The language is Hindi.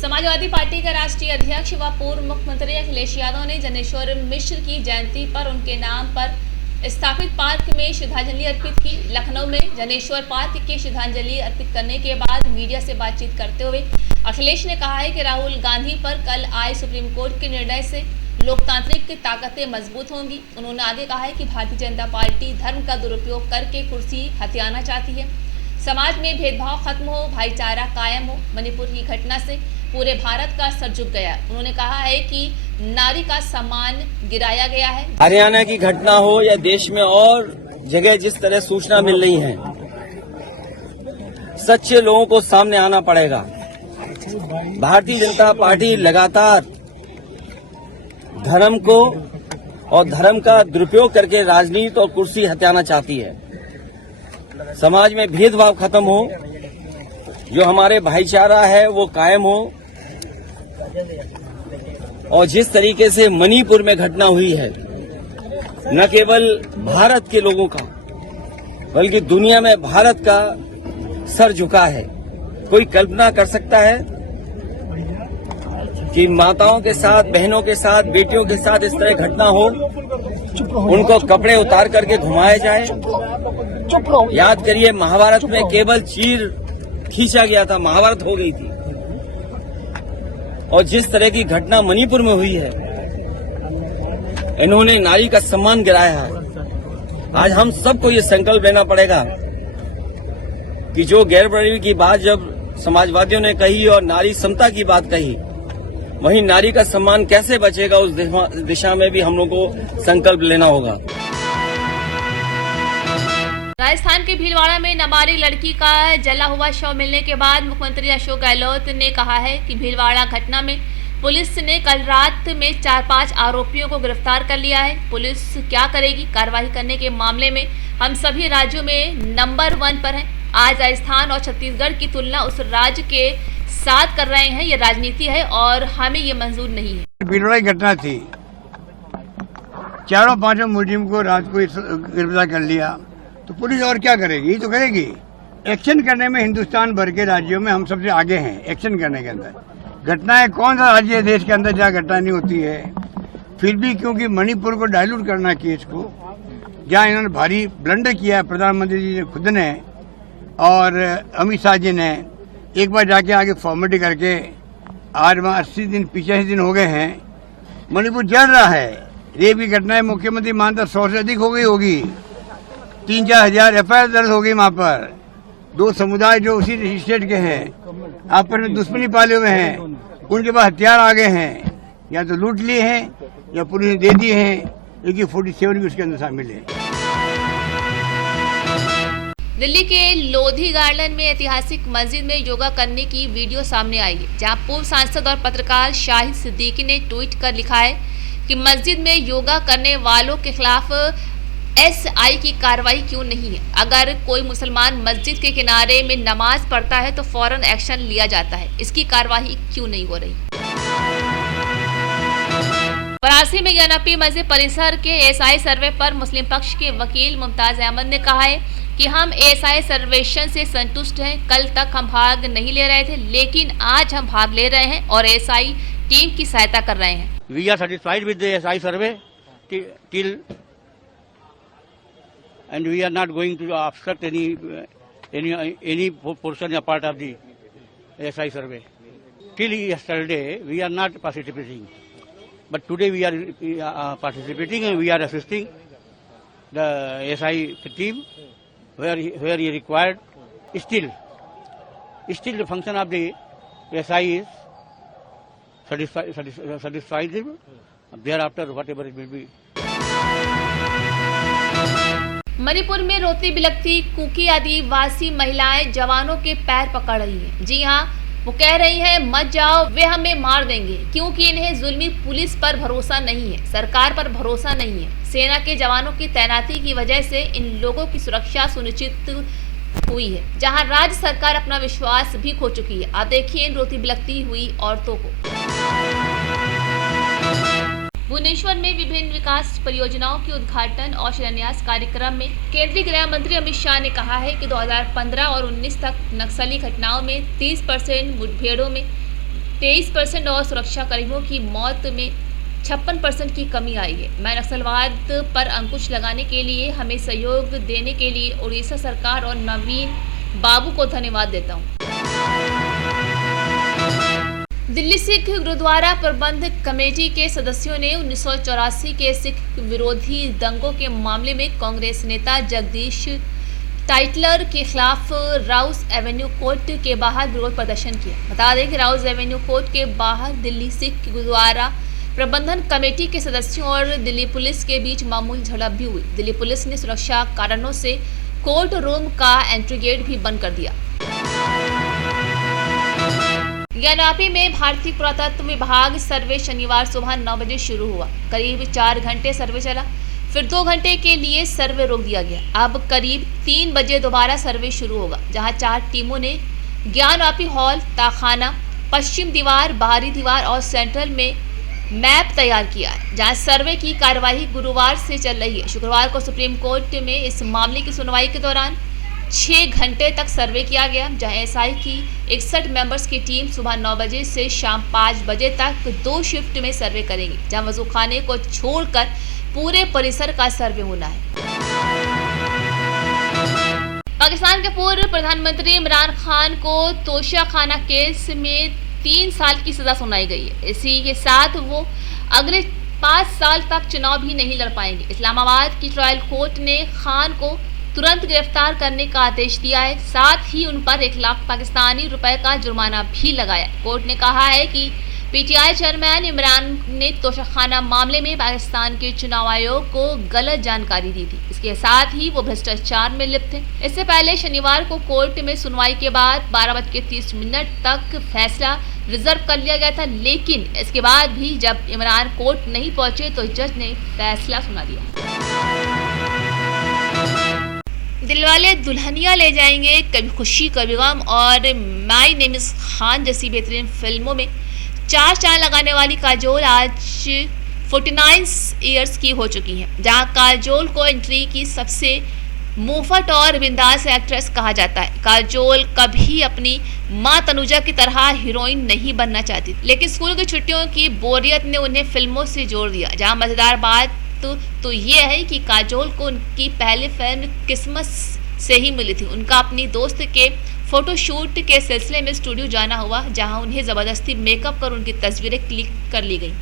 समाजवादी पार्टी के राष्ट्रीय अध्यक्ष व पूर्व मुख्यमंत्री अखिलेश यादव ने जनेश्वर मिश्र की जयंती पर उनके नाम पर स्थापित पार्क में श्रद्धांजलि अर्पित की। लखनऊ में जनेश्वर पार्क की श्रद्धांजलि अर्पित करने के बाद मीडिया से बातचीत करते हुए अखिलेश ने कहा है कि राहुल गांधी पर कल आए सुप्रीम कोर्ट के निर्णय से लोकतांत्रिक ताकतें मजबूत होंगी। उन्होंने आगे कहा है कि भारतीय जनता पार्टी धर्म का दुरुपयोग करके कुर्सी हथियाना चाहती है। समाज में भेदभाव खत्म हो, भाईचारा कायम हो। मणिपुर की घटना से पूरे भारत का सर झुक गया। उन्होंने कहा है कि नारी का सम्मान गिराया गया है। हरियाणा की घटना हो या देश में और जगह जिस तरह सूचना मिल रही है, सच्चे लोगों को सामने आना पड़ेगा। भारतीय जनता पार्टी लगातार धर्म को और धर्म का दुरुपयोग करके राजनीति और कुर्सी हथियाना चाहती है। समाज में भेदभाव खत्म हो, जो हमारे भाईचारा है वो कायम हो। और जिस तरीके से मणिपुर में घटना हुई है, न केवल भारत के लोगों का बल्कि दुनिया में भारत का सर झुका है। कोई कल्पना कर सकता है कि माताओं के साथ, बहनों के साथ, बेटियों के साथ इस तरह घटना हो, उनको कपड़े उतार करके घुमाया जाए। याद करिए, महाभारत में केवल चीर खींचा गया था, महाभारत हो गई थी। और जिस तरह की घटना मणिपुर में हुई है, इन्होंने नारी का सम्मान गिराया है। आज हम सबको ये संकल्प लेना पड़ेगा कि जो गैर बराबरी की बात जब समाजवादियों ने कही और नारी समता की बात कही, वहीं नारी का सम्मान कैसे बचेगा, उस दिशा में भी हम लोग को संकल्प लेना होगा। राजस्थान के भीलवाड़ा में नाबालिग लड़की का जला हुआ शव मिलने के बाद मुख्यमंत्री अशोक गहलोत ने कहा है कि भीलवाड़ा घटना में पुलिस ने कल रात में 4-5 आरोपियों को गिरफ्तार कर लिया है। पुलिस क्या करेगी, कार्रवाई करने के मामले में हम सभी राज्यों में नंबर 1 पर हैं। आज राजस्थान और छत्तीसगढ़ की तुलना उस राज्य के साथ कर रहे हैं। ये राजनीति है और हमें ये मंजूर नहीं है। भीलवाड़ा की घटना थी, 4-5 मुलजिम को रात को गिरफ्तार कर लिया, तो पुलिस और क्या करेगी? तो करेगी। एक्शन करने में हिंदुस्तान भर के राज्यों में हम सबसे आगे हैं। एक्शन करने के अंदर घटनाएं, कौन सा राज्य है देश के अंदर जहाँ घटना नहीं होती है? फिर भी क्योंकि मणिपुर को डाइल्यूट करना केस को, जहाँ इन्होंने भारी ब्लंडर किया है, प्रधानमंत्री जी ने खुद ने और अमित शाह जी ने एक बार जाके आगे फॉर्मेलिटी करके, आज वहाँ 80 दिन 85 दिन हो गए हैं, मणिपुर जल रहा है। रेप की घटनाएं मुख्यमंत्री मानता 100 से अधिक हो गई होगी। 3-4 हजार FIR दर्ज हो गई वहाँ पर। 2 समुदाय जो उसी स्टेट के हैं, आपस में दुश्मनी पाले हुए हैं, उनके पास हथियार आ गए हैं, या तो लूट लिए हैं या पुलिस ने दे दिए हैं। AK-47 भी उसके अंदर शामिल है। दिल्ली के लोधी गार्डन में ऐतिहासिक मस्जिद में योगा करने की वीडियो सामने आई है, जहां पूर्व सांसद और पत्रकार शाहिद सिद्दीकी ने ट्वीट कर लिखा है कि मस्जिद में योगा करने वालों के खिलाफ SI की कार्रवाई क्यों नहीं है? अगर कोई मुसलमान मस्जिद के किनारे में नमाज पढ़ता है तो फौरन एक्शन लिया जाता है, इसकी कार्रवाई क्यों नहीं हो रही? वाराणसी में ज्ञानपीठ मस्जिद परिसर के SI सर्वे पर मुस्लिम पक्ष के वकील मुमताज अहमद ने कहा है कि हम SI सर्वेक्षण से संतुष्ट हैं। कल तक हम भाग नहीं ले रहे थे, लेकिन आज हम भाग ले रहे हैं और SI टीम की सहायता कर रहे हैं। We are satisfied with the SI survey till and we are not going to obstruct any portion or part of the SI survey. Till yesterday we are not participating, but today we are participating and we are assisting the SI team where he required. Still the function of the SI is satisfied. Thereafter whatever it will be. Manipur में रोती बिलखती कुकी आदिवासी महिलाएं जवानों के पैर पकड़ रही हैं। जी हां, वो कह रही हैं मत जाओ, वे हमें मार देंगे, क्योंकि इन्हें जुल्मी पुलिस पर भरोसा नहीं है, सरकार पर भरोसा नहीं है। सेना के जवानों की तैनाती की वजह से इन लोगों की सुरक्षा सुनिश्चित हुई है, जहां राज्य सरकार अपना विश्वास भी खो चुकी है। आप देखिए इन रोती बिलखती हुई औरतों को। भुवनेश्वर में विभिन्न विकास परियोजनाओं के उद्घाटन और शिलान्यास कार्यक्रम में केंद्रीय गृह मंत्री अमित शाह ने कहा है कि 2015 और 19 तक नक्सली घटनाओं में 30% मुठभेड़ों में 23% और सुरक्षा कर्मियों की मौत में 56% की कमी आई है। मैं नक्सलवाद पर अंकुश लगाने के लिए हमें सहयोग देने के लिए उड़ीसा सरकार और नवीन बाबू को धन्यवाद देता हूँ। दिल्ली सिख गुरुद्वारा प्रबंधक कमेटी के सदस्यों ने 1984 के सिख विरोधी दंगों के मामले में कांग्रेस नेता जगदीश टाइटलर के खिलाफ राउस एवेन्यू कोर्ट के बाहर विरोध प्रदर्शन किया। बता दें कि राउस एवेन्यू कोर्ट के बाहर दिल्ली सिख गुरुद्वारा प्रबंधन कमेटी के सदस्यों और दिल्ली पुलिस के बीच मामूली झड़प भी हुई। दिल्ली पुलिस ने सुरक्षा कारणों से कोर्ट रूम का एंट्री गेट भी बंद कर दिया। ज्ञानापी में भारतीय पुरातत्व विभाग सर्वे शनिवार सुबह 9 बजे शुरू हुआ। करीब 4 घंटे सर्वे चला, फिर 2 घंटे के लिए सर्वे रोक दिया गया। अब करीब 3 बजे दोबारा सर्वे शुरू होगा, जहां 4 टीमों ने ज्ञानापी हॉल, ताखाना, पश्चिम दीवार, बाहरी दीवार और सेंट्रल में मैप तैयार किया है, जहां सर्वे की कार्यवाही गुरुवार से चल रही है। शुक्रवार को सुप्रीम कोर्ट में इस मामले की सुनवाई के दौरान 6 घंटे तक सर्वे किया गया, जहां एसआई की 61 मेंबर्स की टीम सुबह 9 बजे से शाम 5 बजे तक 2 शिफ्ट में सर्वे करेंगी, जहां वजूखाने को छोड़कर पूरे परिसर का सर्वे होना है। पाकिस्तान के पूर्व प्रधानमंत्री इमरान खान को तोशाखाना केस में 3 साल की सजा सुनाई गई है। इसी के साथ वो अगले 5 साल तक चुनाव भी नहीं लड़ पाएंगे। इस्लामाबाद की ट्रायल कोर्ट ने खान को तुरंत गिरफ्तार करने का आदेश दिया है, साथ ही उन पर 1 लाख पाकिस्तानी रुपए का जुर्माना भी लगाया। कोर्ट ने कहा है कि पीटीआई चेयरमैन इमरान ने तोशाखाना मामले में पाकिस्तान के चुनाव आयोग को गलत जानकारी दी थी। इसके साथ ही वो भ्रष्टाचार में लिप्त थे। इससे पहले शनिवार को कोर्ट में सुनवाई के बाद 12:30 तक फैसला रिजर्व कर लिया गया था, लेकिन इसके बाद भी जब इमरान कोर्ट नहीं पहुंचे तो जज ने फैसला सुना दिया। दिलवाले दुल्हनिया ले जाएंगे, कभी खुशी कभी गम और माय नेम इज खान जैसी बेहतरीन फिल्मों में 4 चांद लगाने वाली काजोल आज 49 ईयर्स की हो चुकी हैं, जहां काजोल को इंडस्ट्री की सबसे मुफ्त और बिंदास एक्ट्रेस कहा जाता है। काजोल कभी अपनी मां तनुजा की तरह हीरोइन नहीं बनना चाहती, लेकिन स्कूल की छुट्टियों की बोरियत ने उन्हें फिल्मों से जोड़ दिया। जहां मजेदार बात तो ये है कि काजोल को उनकी पहली फिल्म किस्मत से ही मिली थी। उनका अपनी दोस्त के फोटोशूट के सिलसिले में स्टूडियो जाना हुआ, जहां उन्हें ज़बरदस्ती मेकअप कर उनकी तस्वीरें क्लिक कर ली गई।